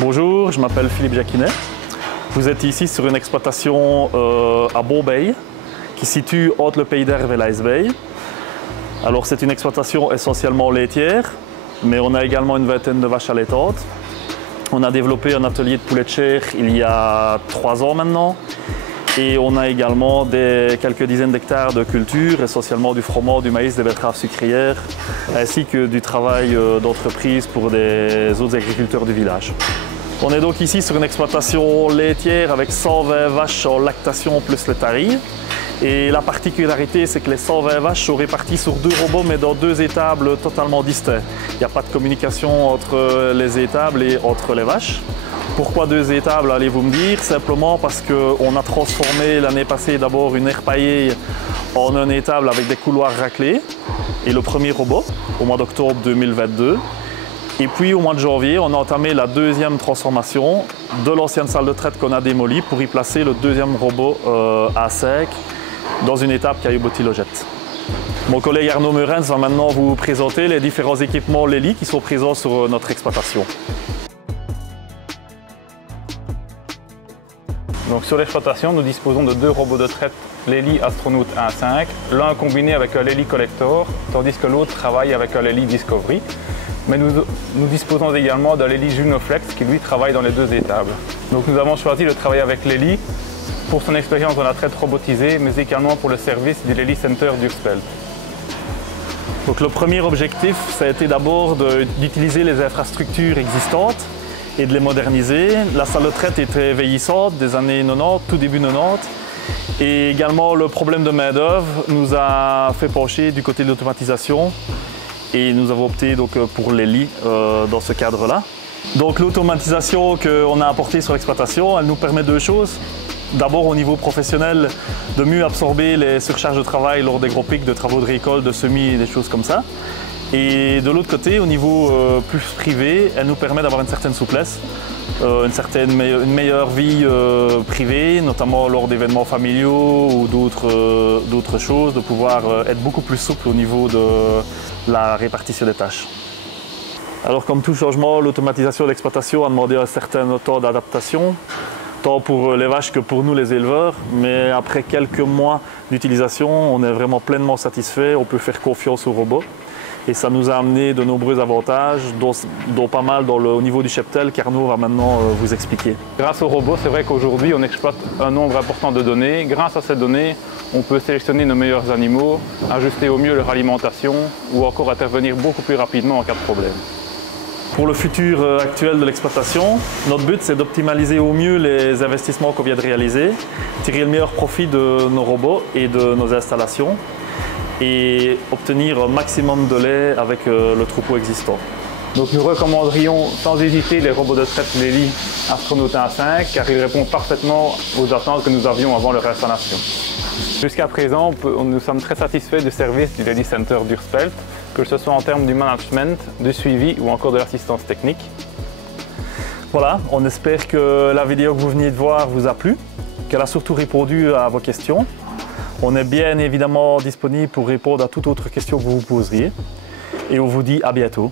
Bonjour, je m'appelle Philippe Jacquinet. Vous êtes ici sur une exploitation à Beaubeil, qui se situe entre le Pays d'Herve et l'Aisbeil. Alors c'est une exploitation essentiellement laitière, mais on a également une vingtaine de vaches allaitantes. On a développé un atelier de poulet de chair il y a 3 ans maintenant. Et on a également quelques dizaines d'hectares de culture, essentiellement du froment, du maïs, des betteraves sucrières, ainsi que du travail d'entreprise pour des autres agriculteurs du village. On est donc ici sur une exploitation laitière avec 120 vaches en lactation plus laiterie. Et la particularité, c'est que les 120 vaches sont réparties sur 2 robots, mais dans 2 étables totalement distincts. Il n'y a pas de communication entre les étables et entre les vaches. Pourquoi 2 étables, allez-vous me dire? Simplement parce qu'on a transformé l'année passée d'abord une aire paillée en une étable avec des couloirs raclés, et le premier robot au mois d'octobre 2022. Et puis au mois de janvier, on a entamé la 2e transformation de l'ancienne salle de traite qu'on a démolie pour y placer le 2e robot à sec dans une étape caillebotis-logette. Mon collègue Arnaud Meurens va maintenant vous présenter les différents équipements Lely qui sont présents sur notre exploitation. Donc sur l'exploitation, nous disposons de 2 robots de traite Lely Astronaut 1.5, l'un combiné avec un Lely Collector, tandis que l'autre travaille avec un Lely Discovery. Mais nous disposons également d'un Lely Junoflex qui lui travaille dans les 2 étables. Donc nous avons choisi de travailler avec Lely pour son expérience dans la traite robotisée, mais également pour le service du Lely Center d'Urspelt. Donc le premier objectif, ça a été d'abord d'utiliser les infrastructures existantes et de les moderniser. La salle de traite était vieillissante des années 90, tout début 90. Et également le problème de main-d'œuvre nous a fait pencher du côté de l'automatisation. Et nous avons opté donc pour Lely dans ce cadre-là. Donc l'automatisation qu'on a apportée sur l'exploitation, elle nous permet 2 choses. D'abord au niveau professionnel, de mieux absorber les surcharges de travail lors des gros pics de travaux de récolte, de semis et des choses comme ça. Et de l'autre côté, au niveau plus privé, elle nous permet d'avoir une certaine souplesse, une meilleure vie privée, notamment lors d'événements familiaux ou d'autres choses, de pouvoir être beaucoup plus souple au niveau de la répartition des tâches. Alors comme tout changement, l'automatisation de l'exploitation a demandé un certain temps d'adaptation, tant pour les vaches que pour nous les éleveurs, mais après quelques mois d'utilisation, on est vraiment pleinement satisfait, on peut faire confiance aux robots. Et ça nous a amené de nombreux avantages, dont pas mal au niveau du cheptel, qu'Arnaud va maintenant vous expliquer. Grâce aux robots, c'est vrai qu'aujourd'hui on exploite un nombre important de données. Grâce à ces données, on peut sélectionner nos meilleurs animaux, ajuster au mieux leur alimentation ou encore intervenir beaucoup plus rapidement en cas de problème. Pour le futur actuel de l'exploitation, notre but c'est d'optimaliser au mieux les investissements qu'on vient de réaliser, tirer le meilleur profit de nos robots et de nos installations et obtenir un maximum de lait avec le troupeau existant. Donc nous recommanderions sans hésiter les robots de traite Lely Astronaut 1.5 car ils répondent parfaitement aux attentes que nous avions avant leur installation. Jusqu'à présent, nous sommes très satisfaits du service du Lely Center d'Urspelt, que ce soit en termes du management, du suivi ou encore de l'assistance technique. Voilà, on espère que la vidéo que vous veniez de voir vous a plu, qu'elle a surtout répondu à vos questions. On est bien évidemment disponible pour répondre à toute autre question que vous vous poseriez. Et on vous dit à bientôt.